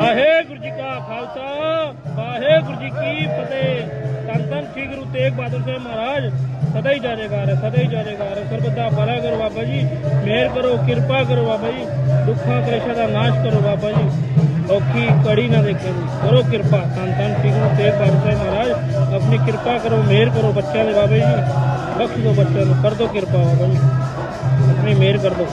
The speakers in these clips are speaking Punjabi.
ਵਾਹਿਗੁਰੂ ਜੀ ਕਾ ਖਾਲਸਾ, ਵਾਹਿਗੁਰੂ ਜੀ ਕੀ ਫਤਿਹ। ਧੰਨ ਧੰਨ ਸ੍ਰੀ ਗੁਰੂ ਤੇਗ ਬਹਾਦਰ ਸਾਹਿਬ ਮਹਾਰਾਜ। ਸਦਾ ਹੀ ਜਾਜੇਗਾ ਹੈ ਸਦਾ ਹੀ ਜਾਜੇਗਾ ਹੈ। ਸਰਬਤ ਭਲਾ ਕਰੋ ਬਾਬਾ ਜੀ, ਮਿਹਰ ਕਰੋ, ਕਿਰਪਾ ਕਰੋ ਬਾਬਾ ਜੀ। ਦੁੱਖਾਂ ਕਲੇਸ਼ਾਂ ਦਾ ਨਾਸ਼ ਕਰੋ ਬਾਬਾ ਜੀ। ਔਖੀ ਕੜੀ ਨਾ ਦੇਖੇ ਜੀ ਕਰੋ ਕਿਰਪਾ। ਧੰਨ ਧੰਨ ਸ੍ਰੀ ਗੁਰੂ ਤੇਗ ਬਹਾਦਰ ਸਾਹਿਬ ਮਹਾਰਾਜ। ਆਪਣੀ ਕਿਰਪਾ ਕਰੋ, ਮਿਹਰ ਕਰੋ ਬੱਚਿਆਂ ਦੇ ਬਾਬਾ ਜੀ। ਬਖਸ਼ ਦਿਓ ਬੱਚਿਆਂ ਨੂੰ। ਕਰ ਦਿਓ ਕਿਰਪਾ ਬਾਬਾ ਜੀ। ਆਪਣੀ ਮਿਹਰ ਕਰ ਦਿਓ।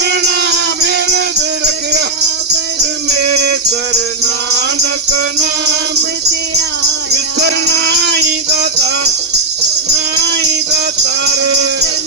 ਆਪਣਾ ਬਿਰਦ ਰੱਖਿਆ ਪਰਮੇਸ਼ਰ ਨਾਨਕ ਨਾਮ ਵਿਸਰ ਨਾਹੀ ਦਾਤਾ ਨਾਹੀ ਦਾਤਾਰ ਆਪਣਾ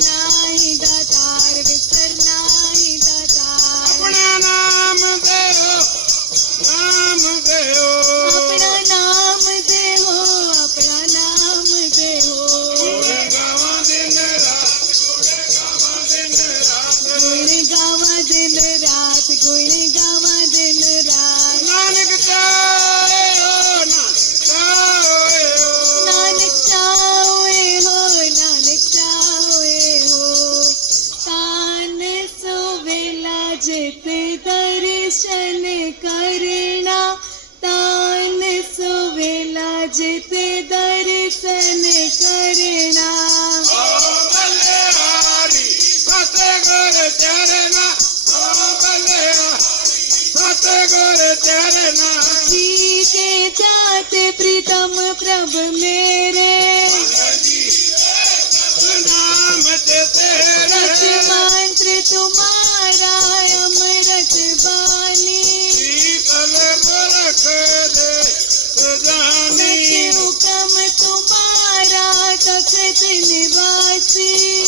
सुवेला जित दर्शन करना Hata kreti ni vati.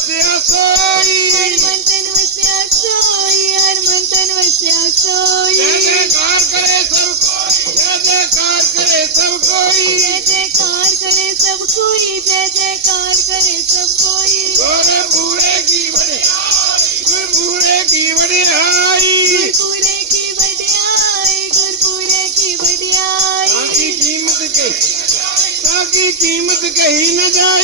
सोई हर मंथन वस्या सोई हर मंथन वस्या सोई जयकार करे सब जय जयकार करे सब कोई जयकार करे सब कोई जय जयकार करे सब कोई गोरखपुरे की बड़ियाई गुरपुरे की बड़ियाई। गुरपुरे की बड़ियाई गुरपुरे की बड़ियाई ताकि कीमत कही ताकि कीमत कही न जाए।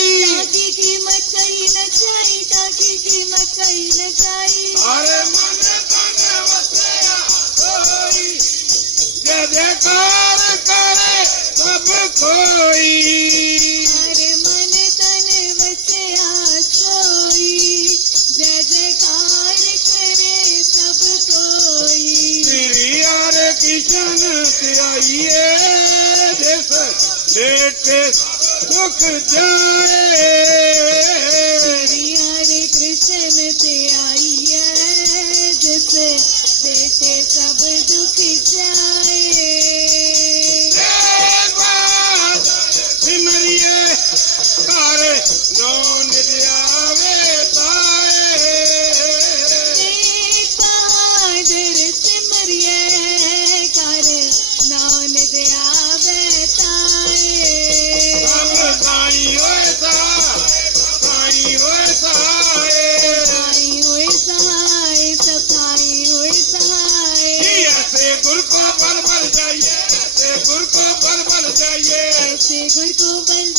सेठ दुख जाए हरे कृष्ण ते से गुर को बल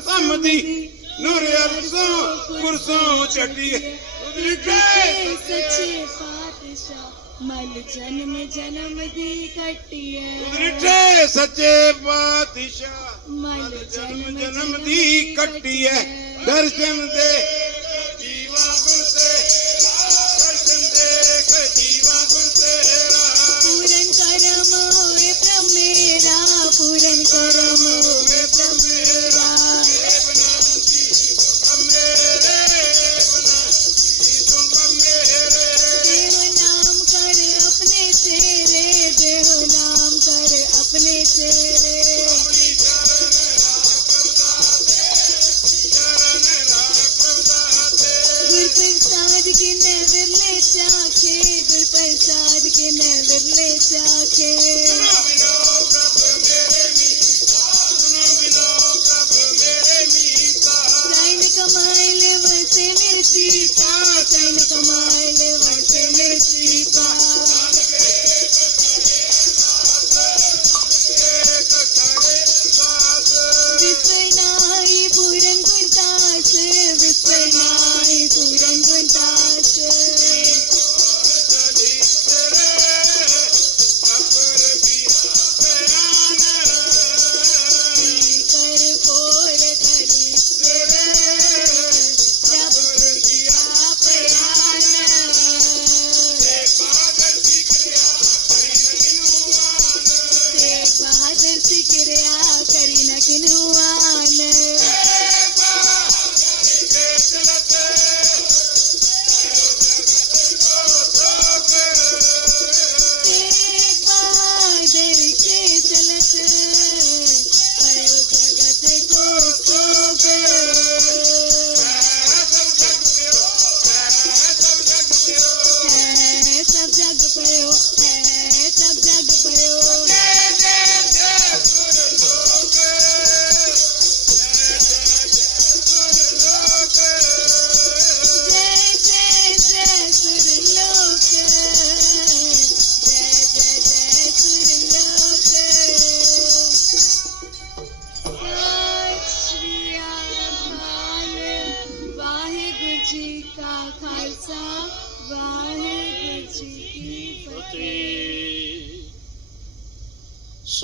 ਸਮਦੀ ਨੂਰ ਅਰਸੋਂ ਕੁਰਸੋਂ ਛੱਡੀ ਲਿਖੇ ਸੱਚੇ ਪਾਤਸ਼ਾਹ, ਮਲ ਜਨਮ ਜਨਮ ਦੀ ਕੱਟੀਏ। ਲਿਖੇ ਸੱਚੇ ਪਾਤਸ਼ਾਹ, ਮਲ ਜਨਮ ਜਨਮ ਦੀ ਕੱਟੀਏ। ਦਰਸ਼ਨ ਦੇ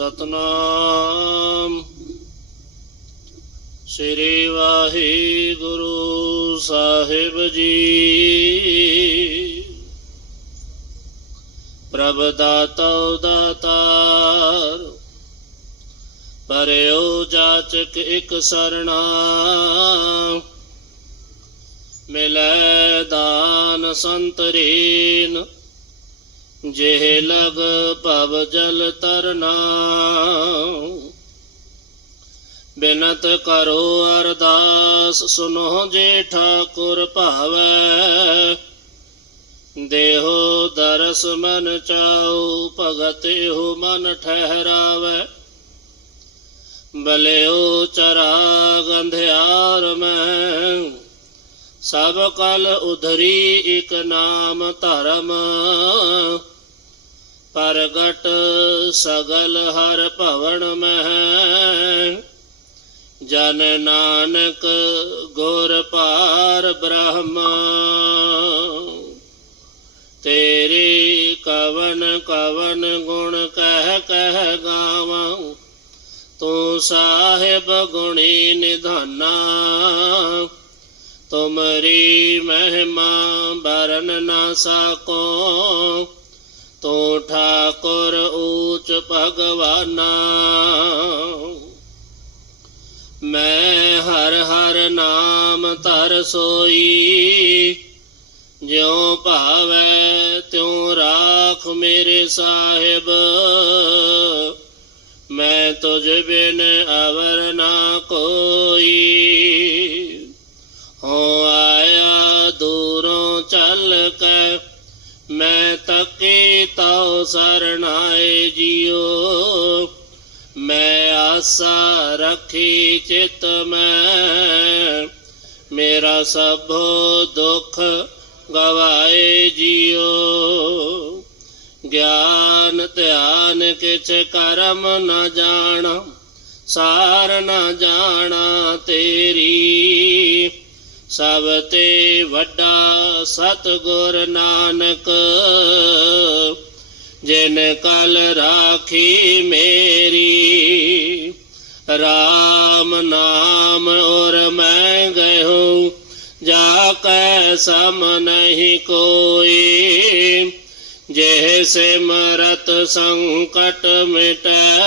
ਸਤਨਾਮ। ਸ੍ਰੀ ਵਾਹਿਗੁਰੂ ਸਾਹਿਬ ਜੀ। ਪ੍ਰਭ ਦਾਤਾ ਦਾਤਾਰ ਪਰਿਓ ਜਾਚਕ ਇਕ ਸਰਣਾ। ਮਿਲੈ ਦਾਨ ਸੰਤਰੀਨ ਜਿਹ ਲਗ ਭਵ ਜਲ ਤਰਨਾ ਬਿਨਤ ਕਰੋ ਅਰਦਾਸ, ਸੁਨੋ ਜੇ ਠਾਕੁਰ ਭਾਵੈ। ਦੇਹੋ ਦਰਸ ਮਨ ਚਾਉ, ਭਗਤ ਹੋ ਮਨ ਠਹਿਰਾਵੈ। ਬਲਿਓ ਚਰਾ ਗੰਧਿਆਰ ਮੈਂ, ਸਭ ਕਲ ਉਧਰੀ ਇਕ ਨਾਮ ਧਰਮ। ਪ੍ਰਗਟ ਸਗਲ ਹਰ ਭਵਨ ਮਹਿ। ਜਨ ਨਾਨਕ ਗੁਰ ਪਾਰ ਬ੍ਰਹਮ। ਤੇਰੇ ਕਵਨ ਕਵਨ ਗੁਣ ਕਹਿ ਕਹਿ ਗਾਵਾਂ। ਤੂੰ ਸਾਹਿਬ ਗੁਣੀ ਨਿਧਾਨਾ। ਤੁਮਰੀ ਮਹਿਮਾ ਬਰਨ ਨਾ ਸਕੋ। ਤੂੰ ਠਾਕੁਰ ਊਚ ਭਗਵਾਨਾ। ਮੈਂ ਹਰ ਹਰ ਨਾਮ ਧਰ ਸੋਈ, ਜਿਉ ਭਾਵੈ ਤਿਉ ਰਾਖ ਮੇਰੇ ਸਾਹਿਬ। ਮੈਂ ਤੁਝ ਬਿਨ ਅਵਰ ਨਾ ਕੋਈ। ਹੋ ਆਇਆ ਦੂਰੋਂ ਚੱਲ ਕੇ, ਮੈਂ ਤੱਕੇ ਤਉ ਸਰਣਾਏ ਜਿਉ। ਮੈਂ ਆਸਾ ਰੱਖੀ ਚਿਤ ਮੈਂ। ਮੇਰਾ ਸਭੋ ਦੁੱਖ ਗਵਾਏ ਜਿਉ। ਗਿਆਨ ਧਿਆਨ ਕਿਛ ਕਰਮ ਨ ਜਾਣਾ, ਸਾਰ ਨ ਜਾਣਾ ਤੇਰੀ। ਸਭ ਤੇ ਵੱਡਾ ਸਤਗੁਰ ਨਾਨਕ, ਜਿਨ ਕਲ ਰਾਖੀ ਮੇਰੀ RAM ਨਾਮ ਔਰ ਮੈਂ ਗਇਓ ਜਾ ਕੈ ਸਮ ਨਹੀਂ ਕੋਈ, ਜਿਹ ਸਿਮਰਤ ਸੰਕਟ ਮਿਟੈ,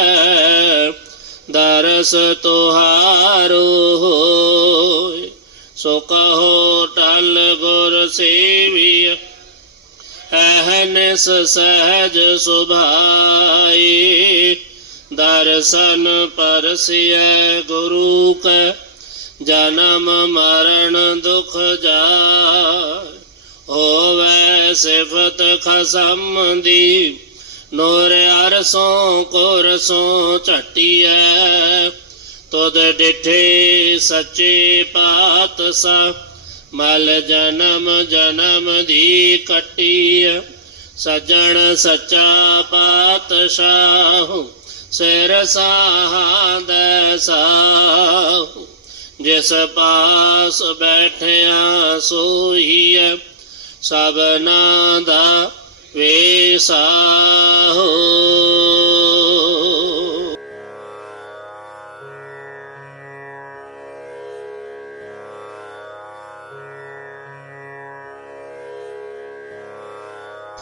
ਦਰਸ ਤੁਹਾਰੋ ਹੋਇ। ਸੋ ਕਹੋ ਟਲ ਗੁਰ ਸੇਵੀਆ ਅਹਨਿਸ ਸਹਜ ਸੁਭਾਈ। ਦਰਸ਼ਨ ਪਰਸਿਐ ਗੁਰੂ ਕੈ, ਜਨਮ ਮਰਨ ਦੁਖ ਜਾਇ ਹੋਵੇ ਸਿਫਤ ਖਸਮ ਦੀ, ਨੂਰ ਅਰਸੋਂ ਕੋਰਸੋਂ ਝਟੀਐ। ਤੁਧ ਡਿਠੇ ਸੱਚੇ ਪਾਤਸ਼ਾਹ, ਮਲ ਜਨਮ ਜਨਮ ਦੀ ਕੱਟੀਐ। ਸਜਣ ਸੱਚਾ ਪਾਤਸ਼ਾਹ, ਸਿਰ ਸਾਹੰਦ ਸਾਹੁ। ਜਿਸ ਪਾਸ ਬੈਠਿਆ ਸੋਈਐ ਸਭਨਾ ਦਾ ਵੇਸਾਹੋ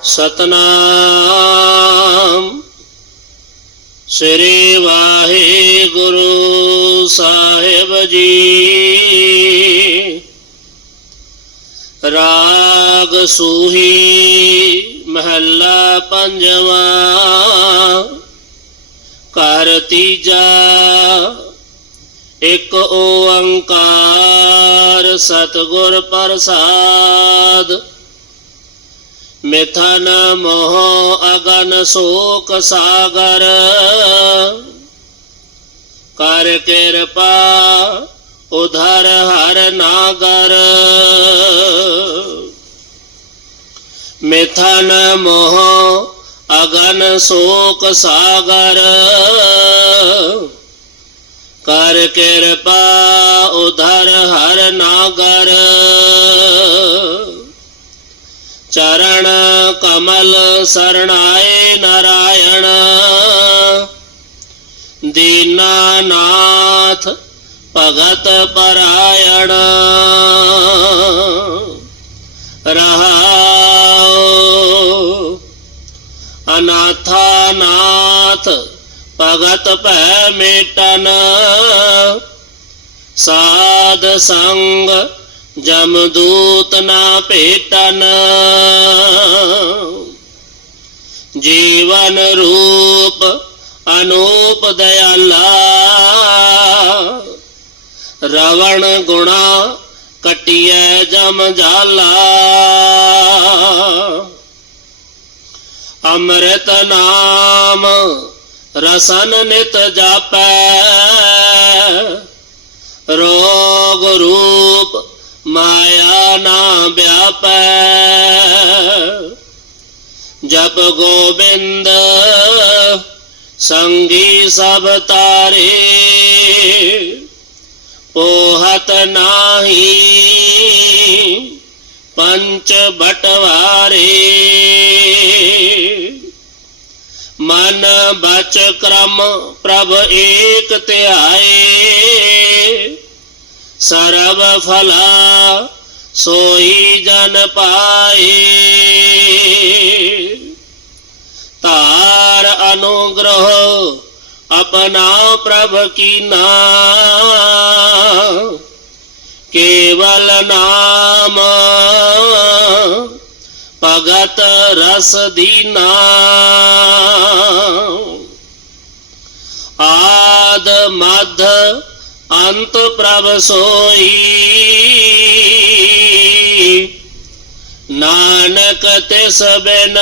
ਸਤਨਾਮ। ਸ੍ਰੀ ਵਾਹਿਗੁਰੂ ਸਾਹਿਬ ਜੀ। ਰਾਗ ਸੂਹੀ ਮਹੱਲਾ ਪੰਜਵਾਂ। ਕਰ ਤੀਜਾ। ਇਕ ਓੰਕਾਰ ਸਤਿਗੁਰ ਪ੍ਰਸਾਦ। ਮਿਥਨ ਮੋਹ ਅਗਨ ਸ਼ੋਕ ਸਾਗਰ। ਕਰ ਕਿਰਪਾ ਉਧਰ ਹਰ ਨਾਗਰ। ਮਿਥਨ ਮੋਹ ਅਗਨ ਸ਼ੋਕ ਸਾਗਰ। ਕਰ ਕਿਰਪਾ ਉਧਰ ਹਰ ਨਾਗਰ। ਚਰਨ ਕਮਲ ਸਰਣਾਏ ਨਾਰਾਇਣ। ਦੀਨਾਨਾਥ ਭਗਤ ਪਰਾਇਣ। ਰਹਾਉ ਅਨਾਥਾਨਾਥ ਭਗਤ ਭੈ ਮੇਟਨ। ਸਾਧ ਸੰਗ ਜਮਦੂਤ ਨਾ ਭੇਟਨ। ਜੀਵਨ ਰੂਪ ਅਨੂਪ ਦਇਆਲਾ। ਰਵਣ ਗੁਣਾ ਕਟਿਐ ਜਮ ਜਾਲਾ। ਅੰਮ੍ਰਿਤ ਨਾਮ ਰਸਨ ਨਿਤ ਜਾਪੈ। ਰੋਗ ਰੂਪ ਮਾਇਆ ਨਾ ਵਿਆਪੈ। ਜਪ ਗੋਬਿੰਦ, ਸੰਗੀ ਸਭ ਤਾਰੇ। ਪੋਹਤ ਨਾਹੀ, ਪੰਚ ਬਟਵਾਰੇ। ਮਨ ਬਚ ਕਰਮ ਪ੍ਰਭ ਏਕ ਧਿਆਏ। ਸਰਬ ਫਲਾ, ਸੋਈ ਜਨ ਪਾਏ। ਤਾਰ ਅਨੁਗ੍ਰਹ ਆਪਣਾ ਪ੍ਰਭ ਕੀਨਾ ਕੇਵਲ ਨਾਮ ਭਗਤ ਰਸ ਦੀਨਾ ਆਦ ਮਧ ਅੰਤ ਪ੍ਰਭ ਸੋਈ। ਨਾਨਕ ਤੇ ਬਿਨ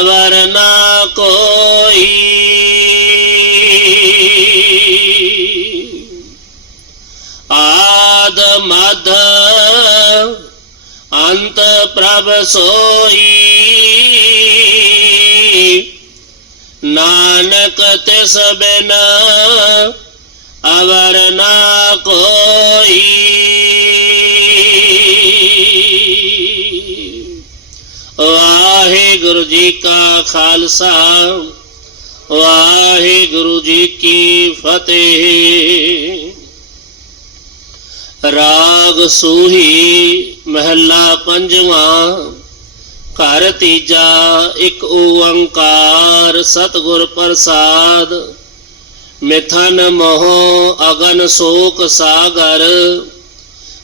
ਅਵਰ ਨਾ ਕੋਈ। ਆਦ ਮਦ ਅੰਤ ਪ੍ਰਭ ਸੋਈ। ਨਾਨਕ ਤੇ ਬਿਨ ਅਵਰ ਨਾ ਕੋਈ ਵਾਹਿਗੁਰੂ ਜੀ ਕਾ ਖਾਲਸਾ, ਵਾਹਿਗੁਰੂ ਜੀ ਕੀ ਫਤਿਹ। ਰਾਗ ਸੂਹੀ ਮਹੱਲਾ ਪੰਜਵਾਂ, ਘਰ ਤੀਜਾ ਇੱਕ ਓੰਕਾਰ, ਸਤਿਗੁਰ ਪ੍ਰਸਾਦ। ਮਿਥਨ ਮੋਹ ਅਗਨ ਸੋਕ ਸਾਗਰ,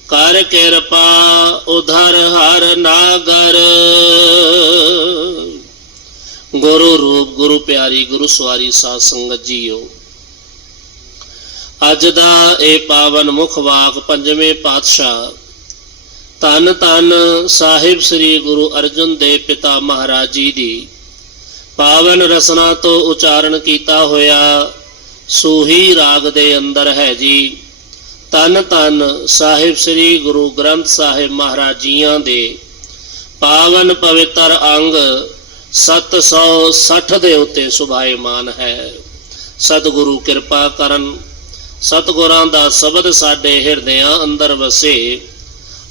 ਕਰ ਕਿਰਪਾ ਉਧਰ ਹਰ ਨਾਗਰ। ਗੁਰੂ ਰੂਪ, ਗੁਰੂ ਪਿਆਰੀ, ਗੁਰੂ ਸਵਾਰੀ ਸਾਧ ਸੰਗਤ ਜੀਓ, ਅੱਜ ਦਾ ਇਹ ਪਾਵਨ ਮੁਖ ਵਾਕ ਪੰਜਵੇਂ ਪਾਤਸ਼ਾਹ, ਧੰਨ ਧੰਨ ਸਾਹਿਬ ਸ੍ਰੀ ਗੁਰੂ ਅਰਜਨ ਦੇਵ ਪਿਤਾ ਮਹਾਰਾਜ ਜੀ ਦੀ ਪਾਵਨ ਰਸਨਾ ਤੋਂ ਉਚਾਰਨ ਕੀਤਾ ਹੋਇਆ ਸੂਹੀ ਰਾਗ ਦੇ ਅੰਦਰ ਹੈ ਜੀ। ਧੰਨ ਧੰਨ ਸਾਹਿਬ ਸ੍ਰੀ ਗੁਰੂ ਗ੍ਰੰਥ ਸਾਹਿਬ ਮਹਾਰਾਜ ਜੀਆਂ ਦੇ ਪਾਵਨ ਪਵਿੱਤਰ ਅੰਗ 760 ਦੇ ਉੱਤੇ ਸੁਭਾਇਮਾਨ ਹੈ। ਸਤਿਗੁਰੂ ਕਿਰਪਾ ਕਰਨ, ਸਤਿਗੁਰਾਂ ਦਾ ਸ਼ਬਦ ਸਾਡੇ ਹਿਰਦਿਆਂ ਅੰਦਰ ਵਸੇ।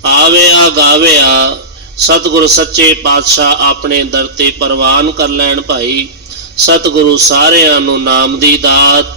ਆਵਿਆ ਗਾਵਿਆ, ਸਤਿਗੁਰ ਸੱਚੇ ਪਾਤਸ਼ਾਹ ਆਪਣੇ ਦਰ ਤੇ ਪ੍ਰਵਾਨ ਕਰ ਲੈਣ ਭਾਈ। ਸਤਿਗੁਰੂ ਸਾਰਿਆਂ ਨੂੰ ਨਾਮ ਦੀ ਦਾਤ